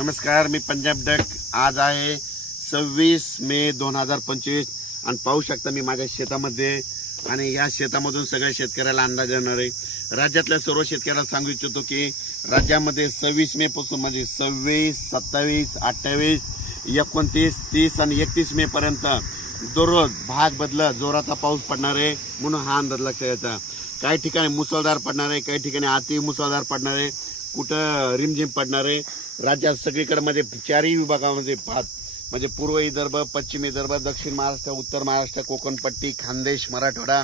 नमस्कार मी पंजाब डक आज आहे सव्वीस मे दोन हजार पंचवीस आणि पाहू शकता मी माझ्या शेतामध्ये आणि या शेतामधून सगळ्या शेतकऱ्याला अंदाज येणार आहे राज्यातल्या सर्व शेतकऱ्याला सांगू इच्छितो की राज्यामध्ये सव्वीस मेपासून म्हणजे सव्वीस सत्तावीस अठ्ठावीस एकोणतीस तीस आणि एकतीस पर्यंत दररोज भाग बदल जोराचा पाऊस पडणार आहे म्हणून हा अंदाज लक्षात घ्यायचा काही ठिकाणी मुसळधार पडणार आहे काही ठिकाणी अति मुसळधार पडणार आहे कुठं रिमझिम पडणार आहे राज्यात सगळीकडे म्हणजे चारही विभागामध्ये भात म्हणजे पूर्व विदर्भ पश्चिम विदर्भ दक्षिण महाराष्ट्र उत्तर महाराष्ट्र कोकणपट्टी खानदेश मराठवाडा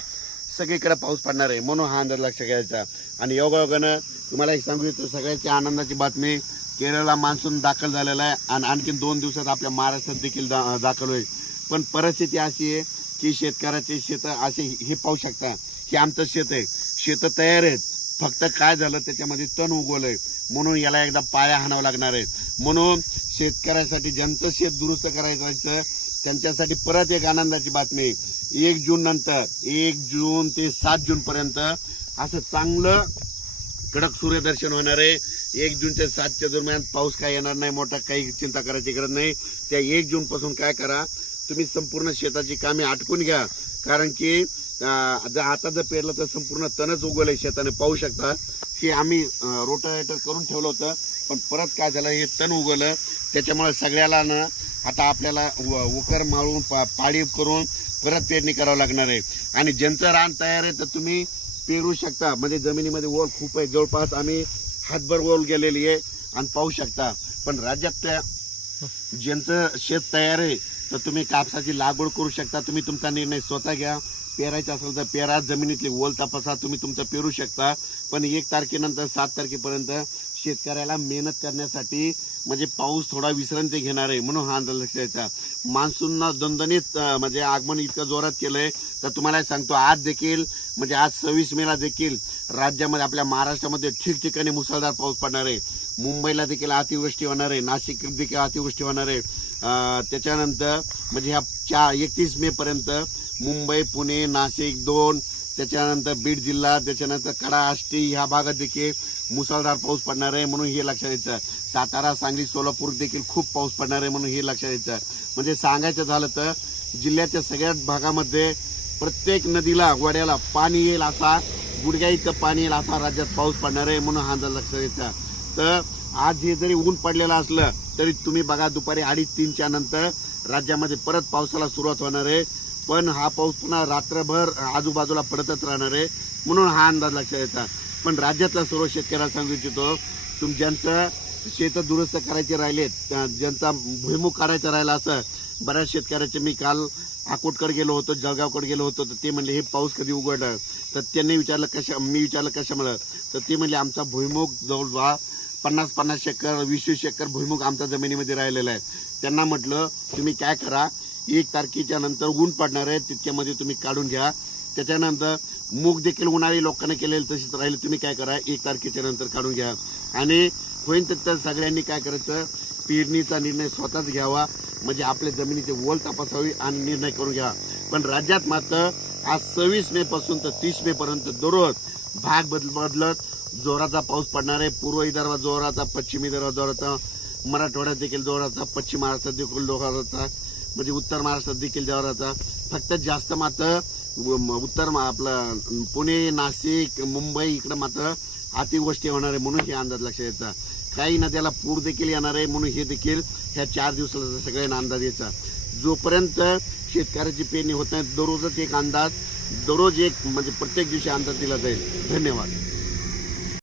सगळीकडे पाऊस पडणार आहे म्हणून हा अंदाज लक्षात घ्यायचा आणि योगायोगानं तुम्हाला एक सांगू इच्छितो सगळ्याची आनंदाची बातमी केरळला मान्सून दाखल झालेला आहे आणि आणखीन दोन दिवसात आपल्या महाराष्ट्रात देखील दा दाखल होईल पण परिस्थिती अशी आहे की शेतकऱ्याचे शेतं असे हे पाहू शकता हे आमचं शेत आहे शेतं तयार आहेत फक्त काय झालं त्याच्यामध्ये तण उगवलंय म्हणून याला एकदा पाया हाणावं लागणार आहे म्हणून शेतकऱ्यासाठी ज्यांचं शेत दुरुस्त करायचं त्यांच्यासाठी परत एक आनंदाची बातमी एक जून नंतर एक जून ते सात जून पर्यंत असं चांगलं कडक सूर्यदर्शन होणार आहे एक जून ते सातच्या दरम्यान पाऊस काय येणार नाही मोठा काही चिंता करायची गरज नाही त्या एक जून पासून काय करा तुम्ही संपूर्ण शेताची कामे आटकून घ्या कारण की आता जर पेरलं तर संपूर्ण तणच उगवलं आहे शेताने पाहू शकता हे आम्ही रोटावेटर करून ठेवलं होतं पण परत काय झालं हे तण उगवलं त्याच्यामुळे सगळ्याला ना आता आपल्याला उकर मारून पा करून परत पेरणी करावं लागणार आहे आणि ज्यांचं रान तयार आहे तर तुम्ही पेरू शकता म्हणजे जमिनीमध्ये ओल खूप आहे जवळपास आम्ही हातभर ओल गेलेली आहे आणि पाहू शकता पण राज्यात त्या ज्यांचं शेत तयार आहे तर तुम्ही कापसाची लागवड करू शकता तुम्ही तुमचा निर्णय स्वतः घ्या पेरायचा असेल तर पेरा जमिनीतली ओल तपासा तुम्ही तुमचं पेरू शकता पण एक तारखेनंतर सात तारखेपर्यंत शेतकऱ्याला मेहनत करण्यासाठी म्हणजे पाऊस थोडा विश्रांती घेणार आहे म्हणून हा अंदाज लक्षात द्यायचा मान्सूनना दणदणीत म्हणजे आगमन इतकं जोरात केलंय तर तुम्हाला सांगतो आज देखील म्हणजे आज सव्वीस मेला देखील राज्यामध्ये आपल्या महाराष्ट्रामध्ये ठिकठिकाणी मुसळधार पाऊस पडणार आहे मुंबईला देखील अतिवृष्टी होणार आहे नाशिक देखील अतिवृष्टी होणार आहे त्याच्यानंतर म्हणजे ह्या चार एकतीस पर्यंत मुंबई पुणे नाशिक दोन त्याच्यानंतर बीड जिल्हा त्याच्यानंतर कडा आष्टी ह्या भागात देखील मुसळधार पाऊस पडणार आहे म्हणून हे लक्षात यायचं सातारा सांगली सोलापूर देखील खूप पाऊस पडणार आहे म्हणून हे लक्षात यायचं म्हणजे सांगायचं झालं तर जिल्ह्याच्या सगळ्याच भागामध्ये प्रत्येक नदीला वड्याला पाणी येईल असा गुडघ्या इथं पाणी येईल असा राज्यात पाऊस पडणार आहे म्हणून हा लक्षात यायचा तर आज हे जरी ऊन पडलेलं असलं तरी तुम्ही बघा दुपारी अडीच तीनच्या नंतर राज्यामध्ये परत पावसाला सुरुवात होणार आहे पण हा पाऊस पुन्हा रात्रभर आजूबाजूला पडतच राहणार आहे म्हणून हा अंदाज लक्षात येतात पण राज्यातल्या सर्व शेतकऱ्यांना सांगू इच्छितो तुम्ही ज्यांचं शेतं दुरुस्त करायचे राहिलेत ज्यांचा भुईमुख करायचा राहिला असं बऱ्याच शेतकऱ्याचे मी काल अकोटकडे गेलो होतो जळगावकडे गेलो होतो तर ते म्हणले हे पाऊस कधी उघडलं तर त्यांनी विचारलं कशा मी विचारलं कशा कशामुळं तर ते म्हणले आमचा भुईमुख जवळजवळ पन्नास पन्नास शेकर वीस वीस शेकर भुईमुख आमच्या जमिनीमध्ये राहिलेला आहे त्यांना म्हटलं तुम्ही काय करा एक तारखेच्या नंतर ऊन पडणार आहे तितक्यामध्ये तुम्ही काढून घ्या त्याच्यानंतर मूग देखील उन्हाळी लोकांना केलेलं तसेच राहिले तुम्ही काय करा एक तारखेच्या नंतर काढून घ्या आणि होईन तर सगळ्यांनी काय करायचं पेरणीचा निर्णय स्वतःच घ्यावा म्हणजे आपल्या जमिनीचे वल तपासावी आणि निर्णय करून घ्या पण राज्यात मात्र आज सव्वीस मे पासून तर तीस मे पर्यंत दररोज भाग बदल बदलत जोराचा पाऊस पडणार आहे पूर्व विदर्भात जोराचा पश्चिम विदर्भात जोराचा मराठवाड्यात देखील जोराचा पश्चिम महाराष्ट्रात देखील जोराचा म्हणजे उत्तर महाराष्ट्रात देखील राहता फक्त जास्त मात्र उत्तर आपलं पुणे नाशिक मुंबई इकडं मात्र अतिवृष्टी होणार आहे म्हणून हे अंदाज लक्षात येतं काही नद्याला पूर देखील येणार आहे म्हणून हे देखील ह्या चार दिवसाचा सगळ्यांना अंदाज यायचा जोपर्यंत शेतकऱ्याची पेरणी होत नाही दररोजच एक अंदाज दररोज एक म्हणजे प्रत्येक दिवशी अंदाज दिला जाईल धन्यवाद